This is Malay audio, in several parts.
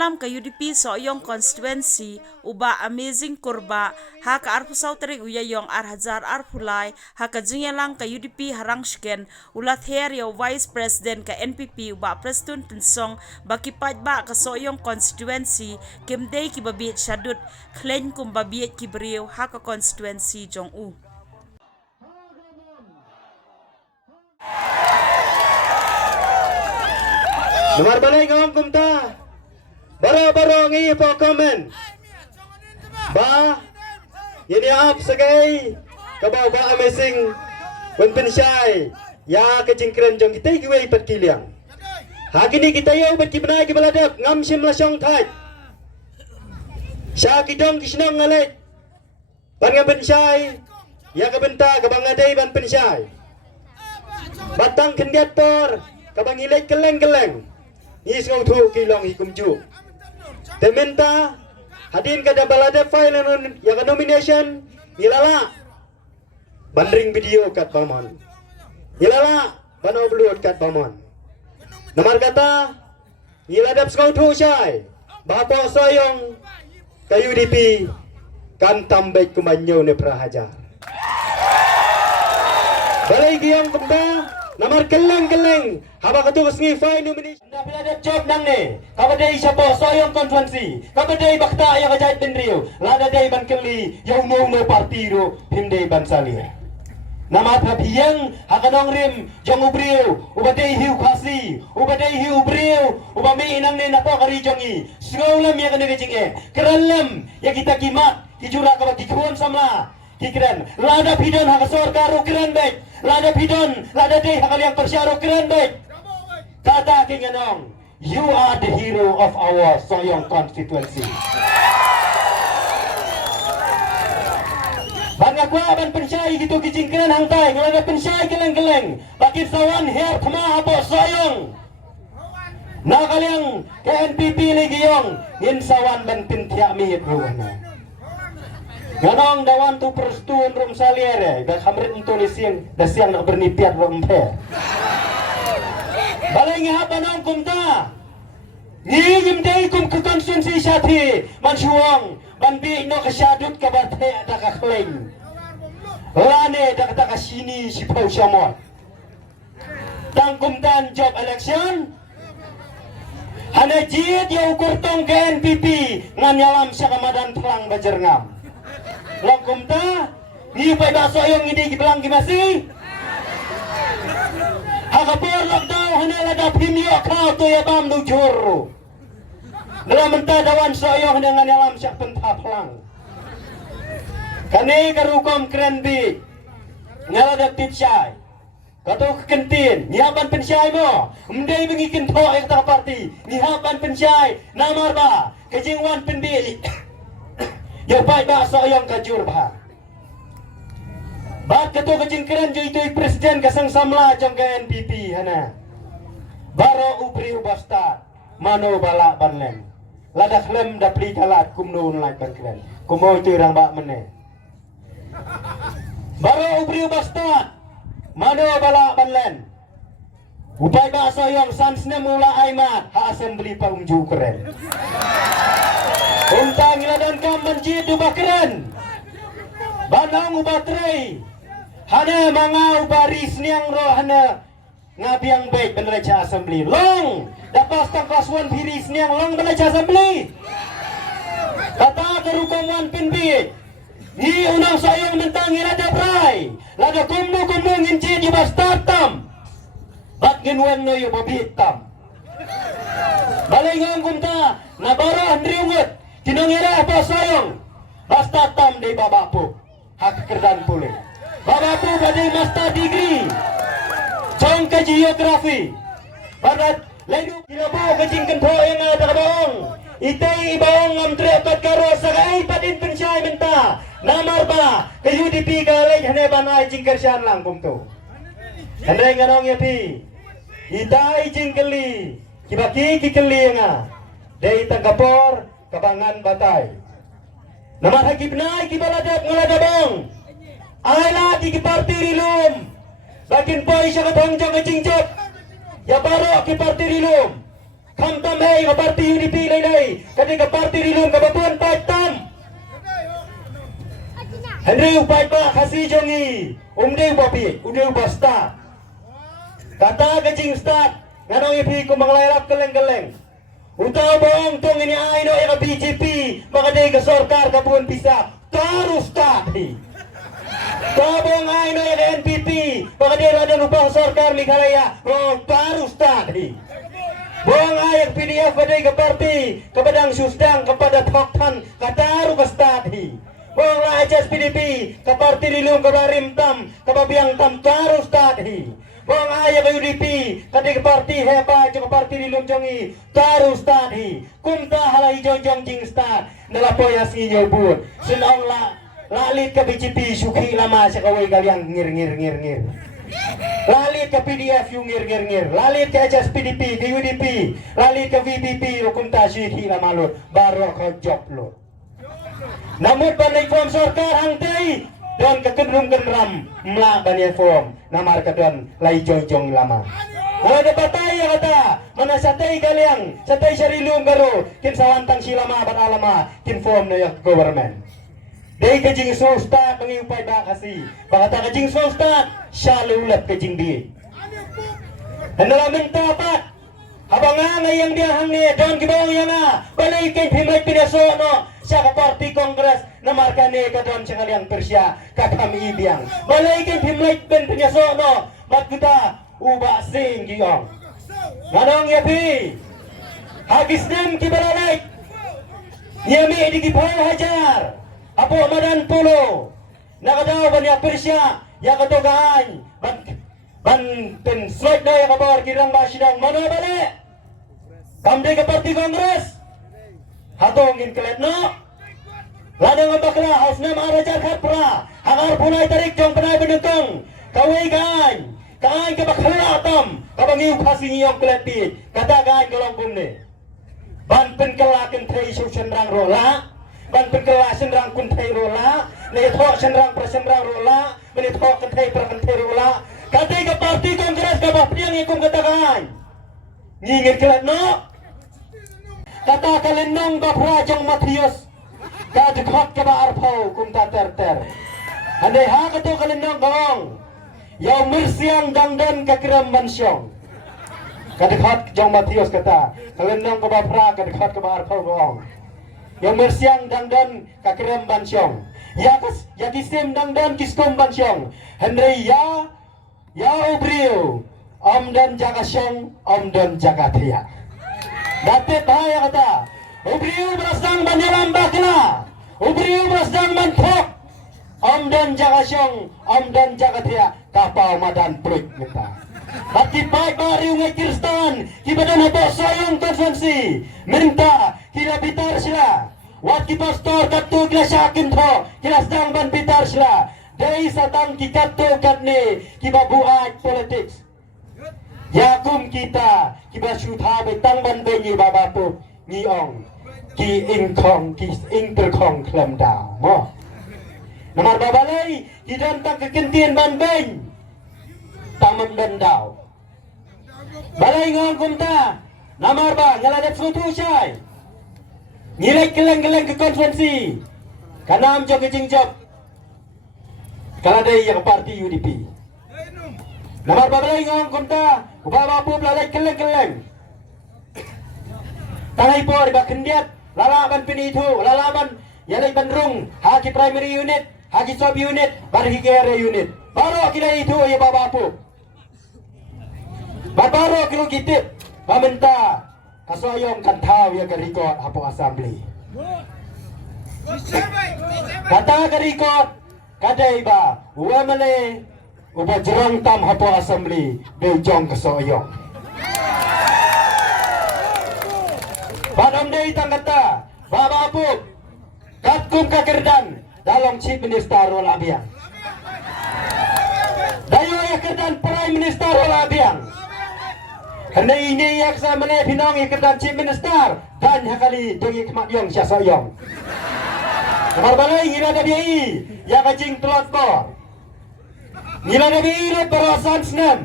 yalam ka UDP soyong constituency uba amazing kurba ha ka arpusaw tari uyayong arhajar arpulay ha ka yalang ka UDP harang shken ulat her yo vice president ka NPP uba prestun tinsong bakipad ba ka soyong constituency kimday kibabit shadut klen kum babit kibriw ha ka constituency jong u. Nomor balay ngom kumta. Baro ngi po comment. Ba ini ap segai kabaw ba amazing wen pensyai ya kecingkren jong kita giwei pat kiliang. Hakini kita yo bat kibnai kibaladap ngam sim lasyong thai. Sya kidong kisnong ngalet. Ban ngam pensyai ya kabenta kabang adai ban pensyai. Batang kendiat por kabang ilek keleng-keleng. Ni sengau tu kilong hikum ju. Dementa hadin kada balada file yang nomination ilala bandring video kat pamon. Ilala bano upload kat pamon. Nomor kata iladap sengau tu syai. Bapa soyong kayu UDP kan tambah kumanyo ne prahajar. Balai giang kembang nomor keleng haba katus ngi file nomination na pilada job nang ne kabadai sabo soyong konferensi kabadai bakta ya kajait benrio lada dai ban keli yang no partido himdai ban salir nama thabiyang hakanong rim jong ubriu ubadai hiu khasi ubadai hiu ubriu ubami inang ne nato kari jongi singaulam ya kene kecing keralam ya kita kimat kijura kabati kuon samla kikren lada bidon hakasor karo keren baik lada bidon lada dei hakaliang persyaro keren baik kata kinganong you are the hero of our soyong constituency bangga gua ban pensyai gitu kicing keren hangtai ngelada pensyai geleng-geleng bakit sawan her thama hapo soyong na kaliang KNPP ligiyong insawan ban pintia miit ruwana ganong dawan tu perstun rum saliere da kamrit tulis yang dasiang nak bernipiat rum pe balai ngahap anong kumta ni gimdai kum ke konstituensi syati mansuang banbi no kasyadut ka bate da ka kleng lane da ka sini si pau syamot tang kumtan job election hana jid ya ukur tong KNPP ngan yalam sa kamadan pelang bajerngam Long kumta, ni pa baso yung hindi gibelang gimasi. Hakapor lockdown hanela da pimyo kau to ya bam nujur. Dalam menta dawan so yung dengan alam syak pentaplang. Kani karukom krenbi. Ngala da tipsyai. Kato kekentin, nyihapan pensyai mo. Mendai mengikin po ay kata parti. Nyihapan pensyai, namar ba? Kejingwan penbili. Ya baik bahasa yang kajur bah. Bat ketua kejingkeran jo itu presiden kasang samla jong KNPP hana. Baro ubri ubasta mano bala banlen. Lada klem da pli kalat kumno nlai bangkren. Kumo itu orang bak mene. Baro ubri ubasta mano bala banlen. Upai bahasa yang samsne mula aimat ha assembly pa umju keren. Untang iladan kam menjid ubah keren. Banang ubah trei. Hana manga baris niang roh hana ngabiang baik benereca assembly. Long dapat stang kelas 1 biris niang long benereca assembly. Kata kerukuman pinbi. Ni unang sayang mentang ilada prai. Lada kumno nginjid ubah startam. Bat ginwan no yu babitam. Balay ngang kumta nabara handriungut. Kinongira apa sayang basta tam di babapu hak kerdan pulih babapu badai master degree cong ke geografi barat lalu kirabu kecing kento yang ada kabong itay ibawang ngamtre apat karo sagay padin pensyay menta namar ba ke UDP kalay hane banay jingkersyan lang kumto handai nganong yapi itay jingkeli kibaki kikeli nga day tagapor kabangan batay. Naman hagibnay kibaladap ngaladabong. Ayla di kiparti rilum. Bakin po siya katong jang kajingjok. Ya baro kiparti rilum. tam hei ka parti UDP lai kadi ka parti rilum ka bapuan pai tam Henry upai pa kasi jongi umde upapi ude upasta kata kajing start nganong ipi ko manglayrap keleng-keleng utaw bong tong ini ay no ka BJP makaday ka sorkar ka buwan pisa tarus tadi tabong ay no ka NPP makaday radan upang sorkar Meghalaya tarus tadi buang ayak PDF badai ke parti kepadang susdang kepada Thoktan kataru ke stadi buang ajas PDP ke parti rilung ke barim tam ke babiang tam taru stadi buang ayak ke UDP ke parti hebat ke parti rilung jongi taru stadi kumta halai jongjong jing stad nalapoy asngi nyobut senong lalit ke BJP suki lama sekawai kaliang ngir lalit ke PDF yung ngir lalit ke HSPDP PDP ke UDP lalit ke VPP rukum tasyiki na malot baru ke job lo namun panay form sorkar hangtay don kekenrum kenram mla banyan form namar kedon lai jong lama kalau ada patay ya kata mana satay kaliang satay sarilung garo kin sawantang silama bat alama kin form na yung government day kajing swasta pangipay ba kasi baka kajing swasta siya ulat kajing di hanalamin tapat habang nga ngayang dia hangni don gibaw yang nga balay kay himay pinaso no siya ka party congress na marka ni kadon siya kaliang persya kakami ibiyang balay kay himay ben pinaso no mat kita uba sing giyong nganong yapi hagis nem kibalalay nyami di gipaw hajar Apo madan pulo nakadaw ba niya persya ya katogaan ban ten slide na ya kabar kirang basidang mana balik kamde ke parti kongres hatongin kelet no ladang ang bakla haus na marajar kapra hangar punay tarik jong panay benutong kaway gaan kaan ka bakla atam kabangiw kasi ngiyong kelet katagaan kalong kumne ban penkelakin tei susenrang rola ban pengkelas senrang kuntai rola netok senrang prasenrang rola menetok kuntai prakentai rola katai ke parti kongres ke bapiang ikum katakan ngingin kelat no kata kalenong bapra jong Matius ka dekot ke ba arpau kum ta ter andai ha kato kalenong gong yau mersiang dangdan ke kiram mansyong ka dekot jong Matius kata kalenong ke bapra ka dekot ke ba arpau gong yang mersiang dangdan kakiram bansyong ya kisim dangdan kiskom bansyong Henry ya ubrio om dan jagasyong om dan jagatia dapat bahaya kata ubrio berasang banyalam bakla ubrio berasang mantok om dan jagasyong om dan jagatia kapau madan pelik minta Bagi baik baru ngai Kirstan kibadan hapo soyong konvensi minta kila bitar sila wat ki pastor katto kila syakin tho kila sedang ban bitar sila dari satang ki katto katne kiba buat politics yakum kita kiba syutha be tang ban be ni baba pu ni ong ki ingkong ki ingterkong klem dao mo namar babalai kidan tak kekentian ban ben taman dendau balai ngong kumta namar ba ngaladat frutu syai nilai keleng-keleng ke konvensi kanam jok kecing jok kaladai yang parti UDP namar ba balai ngong kumta ubaba pu lalai keleng-keleng tangai por ba kendiat lalaban pinitu lalaban yalai bandrung haki primary unit haki sub unit barhi kere unit baru kira itu ya baba pu Barbaro kilo kitip pamenta kasoyong kantau ya garikot hapo assembly kata garikot kadai ba uwa male uba jerong tam hapo assembly bejong kasoyong padam dei tangata baba apu katkum kakerdan dalam chief minister wala biang dayo ya kerdan prime minister wala biang karena ini yang saya menai pinong ikan chief minister dan hakali dongi kemak yong siasa yong. Kamar balai ngira ada biai ya kacing telot kor. Ngira ada biai le perosan senam.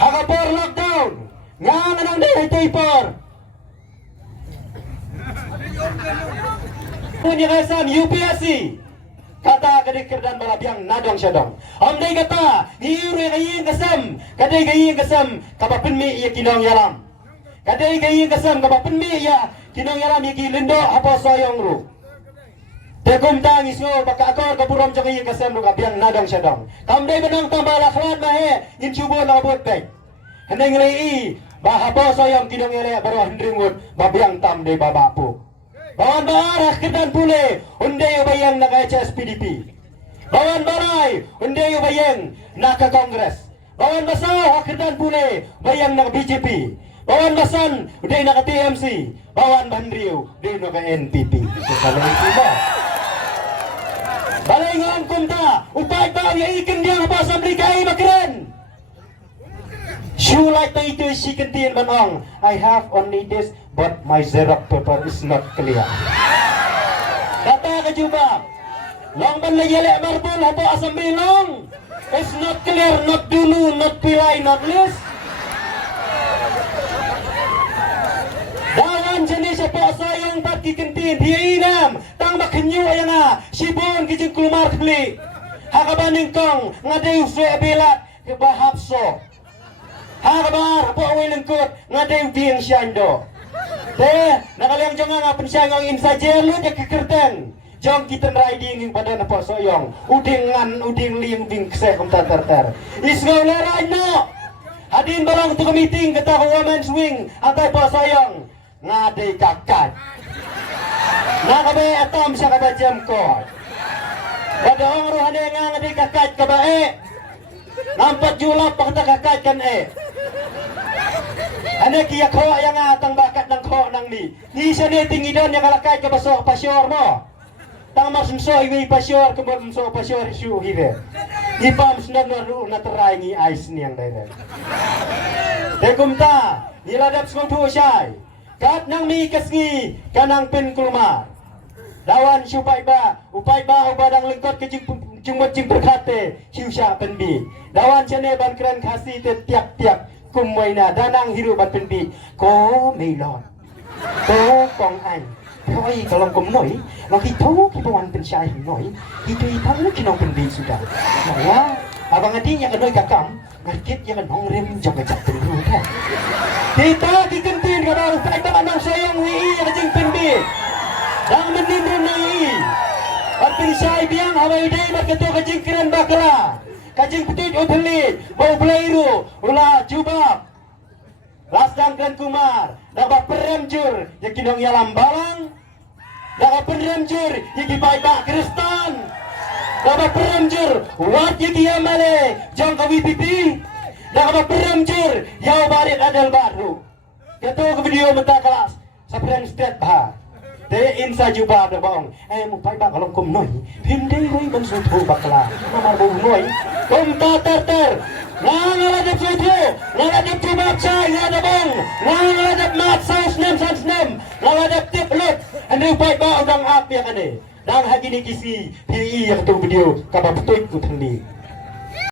Hakapor lockdown. nang dai itu ipor. Punya kesan UPSC kata kadai kerdan balabiang nadong syadong. Amdai kata hiu gaying kesam, kadai gaying kesam kapa penmi ia kinong yalam. Kadai gaying kesam kapa penmi ia kinong yalam iki lindo apa soyong ru. Tekum tang iso baka akor kapuram jang gaying kesam ru kabiang nadong syadong. Kamdai benang tambah laklan mahe in cubo labot baik. Heneng lei bahapa soyong kinong yale baru hendringut babiang tam de babapu. Bawan barah kedan pule undai ubayang nak HSPDP. Bawan barai undai ubayang nak ke Kongres. Bawan basah kedan pule bayang nak BJP. Bawan basan undai nak TMC. Bawan bandriu undai nak NPP. Kalau itu bah. Balai ngam kumta upai bau ya ikan dia apa asambli kai makeren. Shoe like the itu si kentin banong. I have only this, but my Xerox paper is not clear. Kata ke juba, long ban layele marbul hapo assembly long. It's not clear, not dulu, not pilai, not list. Dawan jenis apa sayang pat ki kentin dia inam, tang makenyu ayana, sibon kijing kulmar kli. Hakabaning kong ngadai uswe belat ke bahapso. Hakabar po away lengkot ngaday biang syando. Te nakaliang jonga nga pensyangong insa jelo dia kekerten. Jong kita riding yung pada na po soyong. Uding lim bing kse kum ter. Isgaw leray no. Hadin barang tu meeting kata ko women's wing atay po soyong ngaday kakat. Nakabe atom siya kabajam ko. Badaong ruhane nga ngaday kakat kabae. Nampat julap pakta kakat kan Ane kiya ko yang atang bakat ng ko nang ni. Ni siya ni tingidon yang kalakay ka baso pasyor mo. Tang masumso iwi pasyor kembali masumso pasyor isu hire. Ni pam sunod na teray ni ice niyang dayre. Tekumta niladap skong tu syai. Kat nang mi kasngi kanang pen kulmar. Lawan upay ba ubadang lengkot ke jumot jing berkate hiusya penbi. Lawan siya ni ban keren kasi te tiap kumway na danang hiru bat penbi ko melon ko kong ay hoy kalong kumnoy laki to kipawan pensyai noy itu itamu kinong penbi sudah ya abang adinya kanoy kakam ngakit ya kanong rem jaga jak penbi kan kita kikentin kada upay ba kanang sayang wi kajing penbi dang menindrin nai bat pensyai biang hawai day bat keto kajing keren bakla kajing petit uthli bau belairu ula jubab lasdang dan kumar dapat peremjur yakinong yalam balang dapat peremjur yaki baik Kristan dapat peremjur wat yaki yamale jong kawi pipi dapat peremjur yau barit adel baru ketua ke video menta kelas sapren state bah te insa jubab da bong mu pai ba kalong kum noi hindai roi ban su thu bakla mamar bu noi kum ta ter ngalajap su thu ngalajap jubab chai ngada bong ngalajap mat saus nem ngalajap tip lut ande pai ba udang ap ya kane dang hagi ni kisi pi yang tu video ka ba putoi ku thli